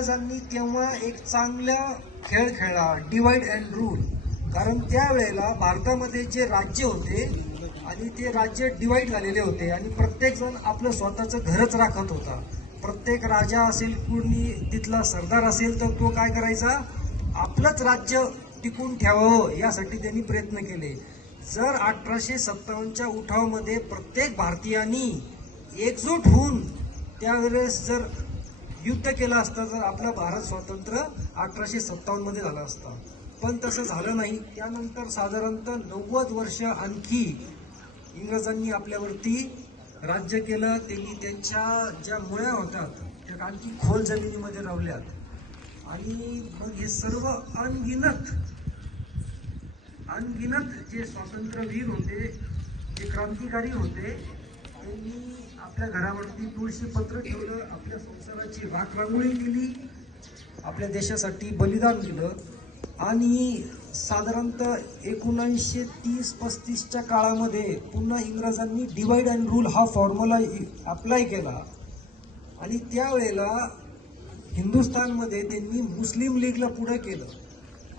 इंग्रजांनी तेव्हा एक चांगला खेळ खेळला, डिवाइड अँड रूल. कारण त्यावेळेला भारतामध्ये जे राज्य होते आणि ते राज्य डिवाइड झालेले होते आणि प्रत्येक जण आपलं स्वतःचं घरच राखत होता. प्रत्येक राजा असेल, कोणी तिथला सरदार असेल तर तो काय करायचा, आपलंच राज्य टिकून ठेवावं यासाठी त्यांनी प्रयत्न केले. जर 1857च्या उठावामध्ये प्रत्येक भारतीयांनी एकजूट होऊन त्यावेळेस जर युद्ध केलं असतं तर आपला भारत स्वतंत्र 1857 मध्ये झाला असता. पण तसं झालं नाही. त्यानंतर साधारणतः 90 वर्ष आणखी इंग्रजांनी आपल्यावरती राज्य केलं. त्यांनी त्यांच्या ज्या मुळ्या होतात त्या आणखी खोल जमिनीमध्ये रावल्यात आणि मग हे सर्व अनगिनत जे स्वातंत्र्यवीर होते, जे क्रांतिकारी होते, त्यांनी आपल्या घरावरती तुळशी पत्र ठेवलं, आपल्या संसाराची राखरांगोळी केली, आपल्या देशासाठी बलिदान दिलं. आणि साधारणतः 1930-35च्या काळामध्ये पुन्हा इंग्रजांनी डिवाइड अँड रूल हा फॉर्म्युला अप्लाय केला आणि त्यावेळेला हिंदुस्थानमध्ये त्यांनी मुस्लिम लीगला पुढे केलं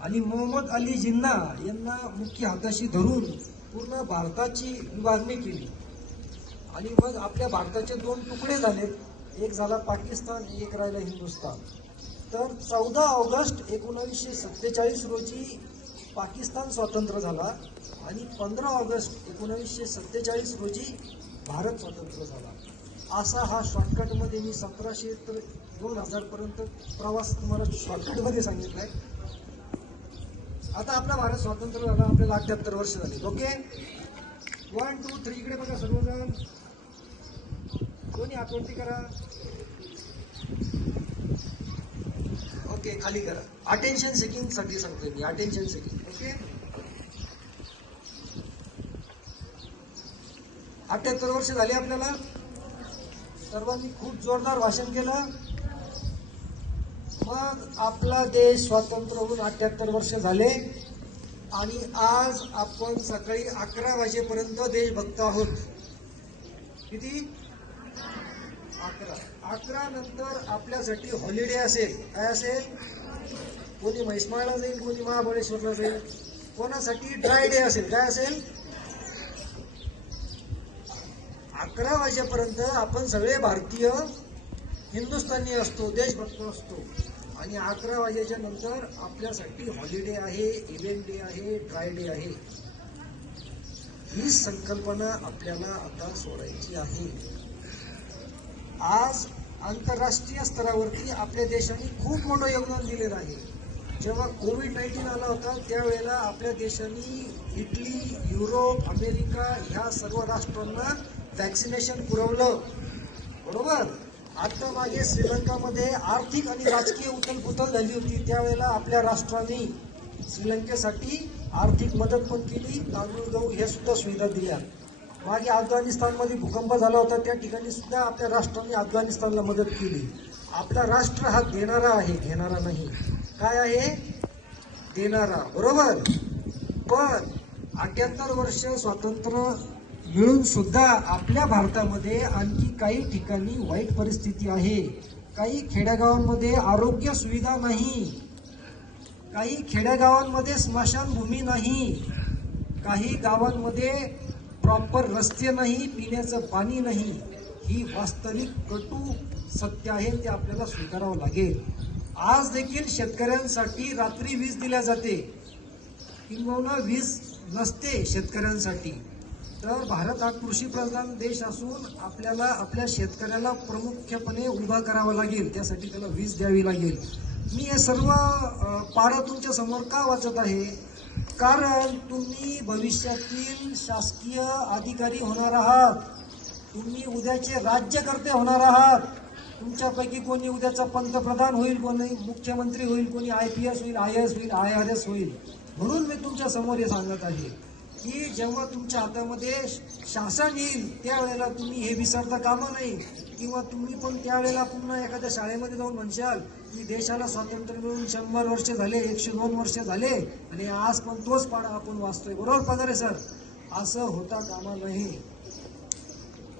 आणि मोहम्मद अली जिन्ना यांना मुख्य हाताशी धरून पूर्ण भारताची विभागणी केली. आणि मग आपल्या भारताचे 2 तुकडे झालेत, एक झाला पाकिस्तान, एक राहिला हिंदुस्थान. तर 14 ऑगस्ट 1947 रोजी पाकिस्तान स्वतंत्र झाला आणि 15 ऑगस्ट 1947 रोजी भारत स्वतंत्र झाला. असा हा शॉर्टकटमध्ये मी 1700 ते 2000 पर्यंत प्रवास तुम्हाला शॉर्टकटमध्ये सांगितलाय. आता आपला भारत स्वतंत्र झाला, आपल्याला 78 वर्ष झाली. ओके, 1 2 3 इकडे बघा सर्वजण, कोणी हातवरती करा. ओके, खाली करा. अटेन्शन सेकिंग साठी सांगतोय मी, अटेन्शन सेकिंग. ओके, 78 वर्ष झाली आपल्याला. सर्वांनी खूप जोरदार भाषण केलं. मग आपला देश स्वतंत्र होऊन 78 वर्ष झाले आणि आज आपण सकाळी 11 वाजेपर्यंत देश बघतो आहोत. किती? 11 नंतर आपल्यासाठी हॉलिडे असेल. काय असेल? कोणी म्हैसमाळला जाईल, कोणी महाबळेश्वरला जाईल, कोणासाठी ड्राय डे असेल. काय असेल? 11 वाजेपर्यंत आपण सगळे भारतीय हिंदुस्थानी असतो, देशभक्त असतो आणि 11 वाजेच्या नंतर आपल्यासाठी हॉलिडे आहे, इव्हेंट डे आहे, ड्राय डे आहे. ही संकल्पना आपल्याला आता सोडायची आहे. आज आंतरराष्ट्रीय स्तरावरती आपल्या देशाने खूप मोठं योगदान दिलेलं आहे. जेव्हा कोविड-19 आला होता त्यावेळेला आपल्या देशाने इटली, युरोप, अमेरिका ह्या सर्व राष्ट्रांना वॅक्सिनेशन पुरवलं. बरोबर. आता मागे श्रीलंकामध्ये आर्थिक आणि राजकीय उथलपुथल झाली होती. त्यावेळेला आपल्या राष्ट्राने श्रीलंकेसाठी आर्थिक मदत पण केली, तांदूळ, गहू हे सुद्धा सुविधा दिल्या. मागे अफगाणिस्तानमध्ये भूकंप झाला होता, त्या ठिकाणी सुद्धा आपल्या राष्ट्राने अफगाणिस्तानला मदत केली. आपला राष्ट्र हा देणारा आहे, घेणारा नाही. काय आहे? देणारा. बरोबर. पण 78 वर्ष स्वातंत्र्य मिळून सुद्धा आपल्या भारतामध्ये आणखी काही ठिकाणी वाईट परिस्थिती आहे. काही खेड्यागावांमध्ये आरोग्य सुविधा नाही, काही खेड्यागावांमध्ये स्मशानभूमी नाही, काही गावांमध्ये प्रॉपर रस्ते नाही, पिण्याचं पाणी नाही. ही वास्तविक कटू सत्य आहे, ते आपल्याला स्वीकारावं लागेल. आज देखील शेतकऱ्यांसाठी रात्री वीज दिल्या जाते, किंबहुना वीज नसते शेतकऱ्यांसाठी. तर भारत हा कृषीप्रधान देश असून आपल्याला आपल्या शेतकऱ्याला प्रामुख्याने उभा करावा लागेल, त्यासाठी त्याला वीज द्यावी लागेल. मी हे सर्व पाढा तुमच्या समोर का वाचत आहे? कारण तुम्ही भविष्यातील शासकीय अधिकारी होणार आहात, तुम्ही उद्याचे राज्यकर्ते होणार आहात. तुमच्यापैकी कोणी उद्याचा पंतप्रधान होईल, कोणी मुख्यमंत्री होईल, कोणी IPS होईल, IAS होईल, IRS होईल. म्हणून मी तुमच्या समोर हे सांगत आहे की जेव्हा तुमच्या हातामध्ये शासन येईल त्यावेळेला तुम्ही हे विसरता कामा नये. किंवा तुम्ही पण त्यावेळेला पुन्हा एखाद्या शाळेमध्ये जाऊन म्हणशाल की देशाला स्वातंत्र्य मिळून 100 वर्ष झाले, 102 वर्ष झाले आणि आज पण तोच पाढा आपण वाचतोय. बरोबर पगारे सर? असं होता कामा नये.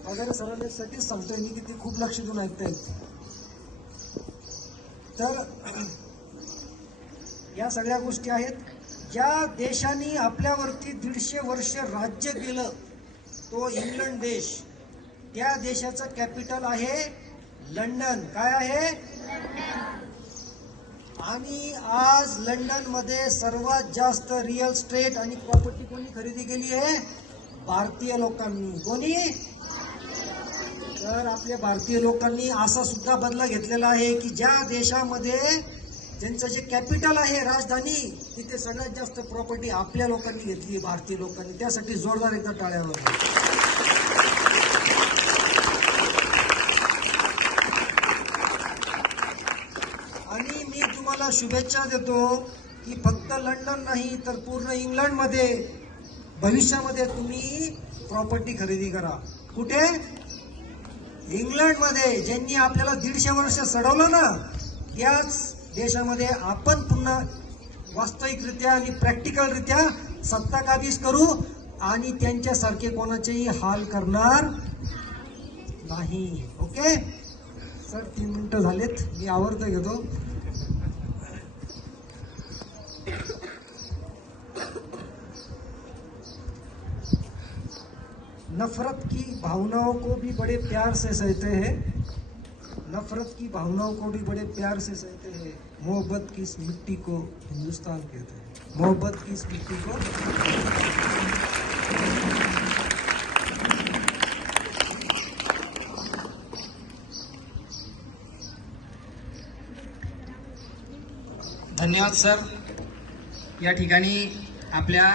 पगारे सरांसाठीच सांगतोय मी की ते खूप लक्ष देऊन ऐकतायत. तर या सगळ्या गोष्टी आहेत. ज्या देशाने आपल्यावरती 150 वर्ष राज्य केलं तो इंग्लंड देश. त्या देशाचं कॅपिटल आहे लंडन. काय आहे? आणि आज लंडन मध्ये सर्वात जास्त रिअल इस्टेट आणि प्रॉपर्टी कोणी खरेदी केली आहे? भारतीय लोकांनी. कोणी? तर आपल्या भारतीय लोकांनी असा सुद्धा बदला घेतलेला आहे की ज्या देशामध्ये ज्यांचं जे कॅपिटल आहे राजधानी, तिथे सगळ्यात जास्त प्रॉपर्टी आपल्या लोकांनी घेतली, भारतीय लोकांनी. त्यासाठी जोरदार एकदा टाळ्या वाजवा. आणि मी तुम्हाला शुभेच्छा देतो की फक्त लंडन नाही तर पूर्ण इंग्लंडमध्ये भविष्यामध्ये तुम्ही प्रॉपर्टी खरेदी करा. कुठे? इंग्लंडमध्ये. ज्यांनी आपल्याला 150 वर्ष सडवलं ना, त्याच देशामध्ये आपण पुन्हा वास्तविकरित्या आणि प्रॅक्टिकलरित्या सत्ता काबीज करू आणि त्यांच्यासारखे कोणाचेही हाल करणार नाही. ओके सर, 3 मिनिटं झालेत, मी आवर्त घेतो. नफरत की भावनाओं को भी बड़े प्यार से सहते हैं. नफरत की भावनाओं को भी बड़े प्यार से सहते हैं. मोहब्बत की इस मिट्टी को हिंदुस्तान कहते हैं. मोहब्बत की इस मिट्टी को. धन्यवाद सर. या ठिकाणी आपल्या